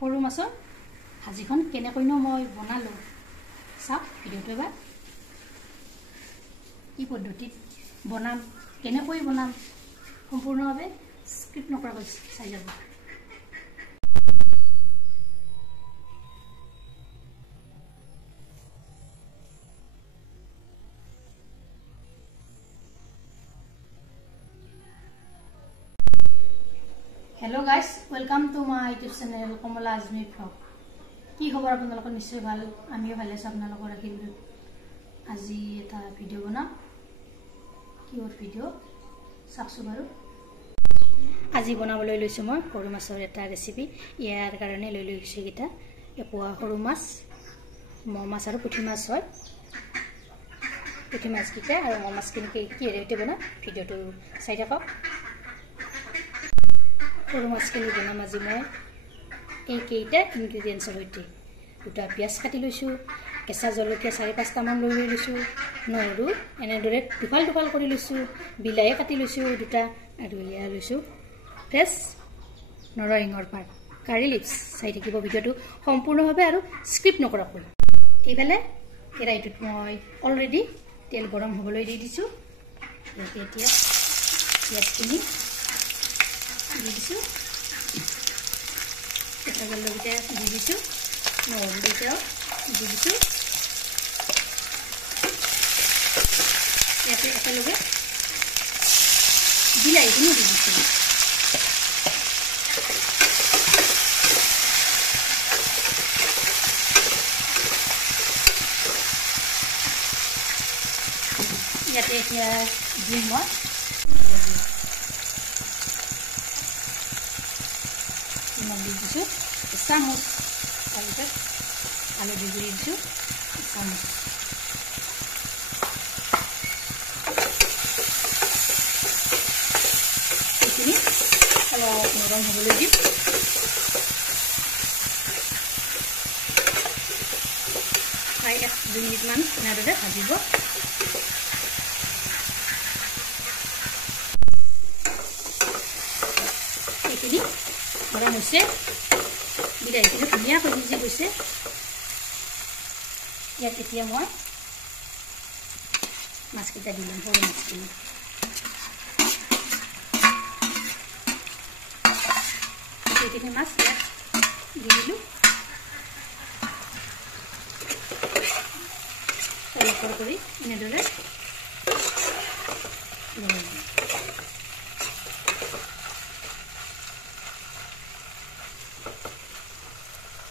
সৰু মাছৰ ভাজিখন কেনেকৈনো মই বনালোঁ চাওক ভিডিঅ'টো এবাৰ কি পদ্ধতিত বনাম কেনেকৈ বনাম সম্পূৰ্ণভাৱে স্কিপ নকৰাকৈ চাই যাব। Hello guys welcome to my YouTube channel Kamala Azmi blog কি খবৰ আপোনালোকৰ নিশ্চয় ভাল আমিও ভালে আছো আপোনালোকৰ ৰাখিব আজি এটা ভিডিঅ' বনাম কিহৰ ভিডিঅ' চাকছো বাৰু আজি বনাবলৈ লৈছো মই সৰু মাছৰ এটা ৰেচিপি ইয়াৰ কাৰণে লৈ লৈছো গিটা এপোৱা সৰু মাছ মৌ মাছ আৰু পুঠি মাছ হয় পুঠি মাছ কিটা আৰু মৌ মাছ কিনকে কি ৰেতে বনা ভিডিঅ'টো চাই থাকক সৰু মাছখিনি বনাম আজি মই এইকেইটা ইনগ্ৰেডিয়েন্টছৰ সৈতে দুটা পিয়াজ কাটি লৈছো কেঁচা জলকীয়া 4-5টা মান লৈ লৈছো নহৰু এনেদৰে দুফাল দুফাল কৰি লৈছো বিলাহী কাটি লৈছো দুটা আৰু ইয়া লৈছো ফ্ৰেছ নৰসিংহৰ পাত কাৰি লিভছ চাই থাকিব ভিডিঅ'টো সম্পূৰ্ণভাৱে আৰু স্কিপ নকৰাকৈ এইফালে কেৰাহীটোত মই অলৰেডি তেল গৰম হ'বলৈ দি দিছো এতিয়া পিয়াজখিনি দি দিছো কেঁচা জলকীয়া দি দিছো নহৰু দুটাও দি দিছো ইয়াতে একেলগে বিলাহীখিনি দি দিছো ইয়াতে এতিয়া দিম মই দিছো চামুচ তাৰপিছত আলু দি দিছো চামুচ এইখিনি অলপ নৰম হ'বলৈ দিম প্ৰায় 1-2 মিনিটমান এনেদৰে ভাজিব এইখিনি গৰম হৈছে বিলাহীখিনি ধুনীয়াকৈ সিজি গৈছে ইয়াত এতিয়া মই মাছকেইটা দিলোঁ সৰু মাছখিনি এইখিনি মাছ ইয়াত দি দিলোঁ অলপ কৰি এনেদৰে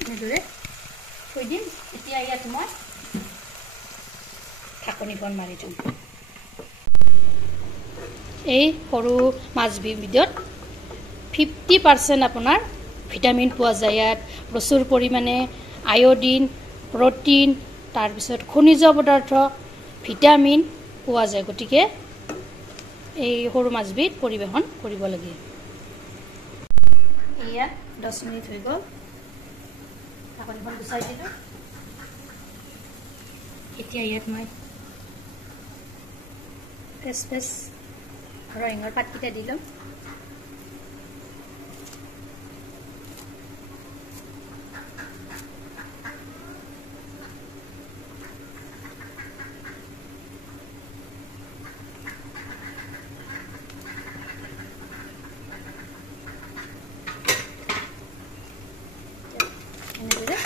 এনেদৰে থৈ দিম এতিয়া ইয়াত মই ঢাকনিখন মাৰি দিম এই সৰু মাছবিধত 50% আপোনাৰ ভিটামিন পোৱা যায় ইয়াত প্ৰচুৰ পৰিমাণে আয়োডিন প্ৰটিন তাৰপিছত খনিজ পদাৰ্থ ভিটামিন পোৱা যায় গতিকে এই সৰু মাছবিধ পৰিবেশন কৰিব লাগে এয়া 10 মিনিট হৈ গ'ল ঢাকনিখন গুচাই দিলোঁ এতিয়া ইয়াত মই ফ্ৰেছ নৰসিংহৰ পাতকেইটা দি ল'ম এনেদৰে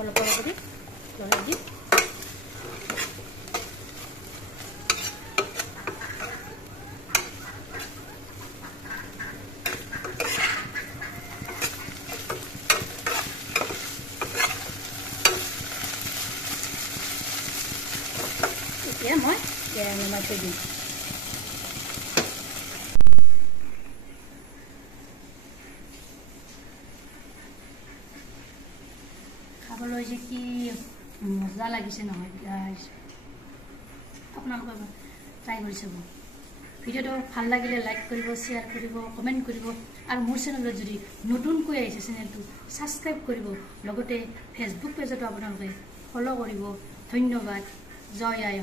অলপ কৰি লৰাই দিম এতিয়া মই কেৰাহী নমাই থৈ দিম খাবলৈ যে কি মজা লাগিছে নহয় গাইছ আপোনালোকে ট্ৰাই কৰি চাব ভিডিঅ'টো ভাল লাগিলে লাইক কৰিব শ্বেয়াৰ কৰিব কমেণ্ট কৰিব আৰু মোৰ চেনেলত যদি নতুনকৈ আহিছে চেনেলটো সাবস্ক্ৰাইব কৰিব লগতে ফেচবুক পেজতো আপোনালোকে ফলো কৰিব ধন্যবাদ জয় আই